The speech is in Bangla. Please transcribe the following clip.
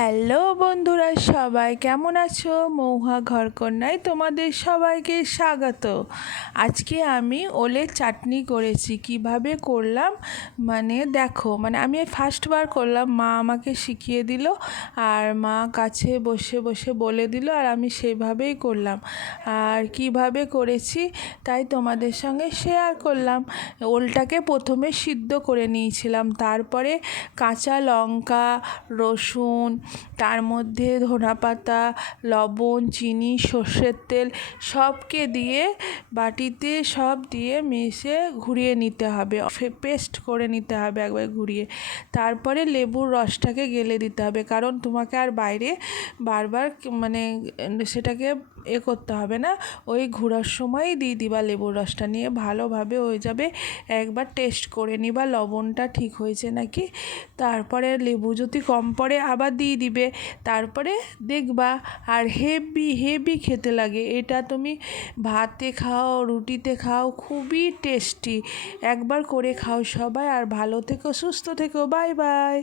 হ্যালো বন্ধুরা, সবাই কেমন আছো? মৌহা ঘরকন্যায় তোমাদের সবাইকে স্বাগত। আজকে আমি ওলের চাটনি করেছি। কিভাবে করলাম দেখো, আমি ফার্স্টবার করলাম, মা আমাকে শিখিয়ে দিল আর মা কাছে বসে বসে বলে দিল আর আমি সেভাবেই করলাম। আর কিভাবে করেছি তাই তোমাদের সঙ্গে শেয়ার করলাম। ওলটাকে প্রথমে সিদ্ধ করে নিয়েছিলাম, তারপরে কাঁচা লঙ্কা, রসুন, তার মধ্যে ধনেপাতা, লবণ, চিনি, সর্ষের তেল সবকে দিয়ে বাটিতে সব দিয়ে মিশে ঘুরিয়ে নিতে হবে, পেস্ট করে নিতে হবে একবার ঘুরিয়ে। তারপরে লেবুর রসটাকে গেলে দিতে হবে, কারণ তোমাকে আর বাইরে বারবার সেটাকে করতে হবে না, ওই ঘোরার সময়ই দিয়ে দিবা লেবুর রসটা, নিয়ে ভালোভাবে হয়ে যাবে। একবার টেস্ট করে নিবা লবণটা ঠিক হয়েছে নাকি, তারপরে লেবু যদি কম পড়ে আবার দিয়ে দিবে, তারপরে দেখবা। আর হেভি হেভি খেতে লাগে এটা, তুমি ভাতে খাও, রুটিতে খাও, খুবই টেস্টি। একবার করে খাও সবাই, আর ভালো থেকো, সুস্থ থেকো, বাই বাই।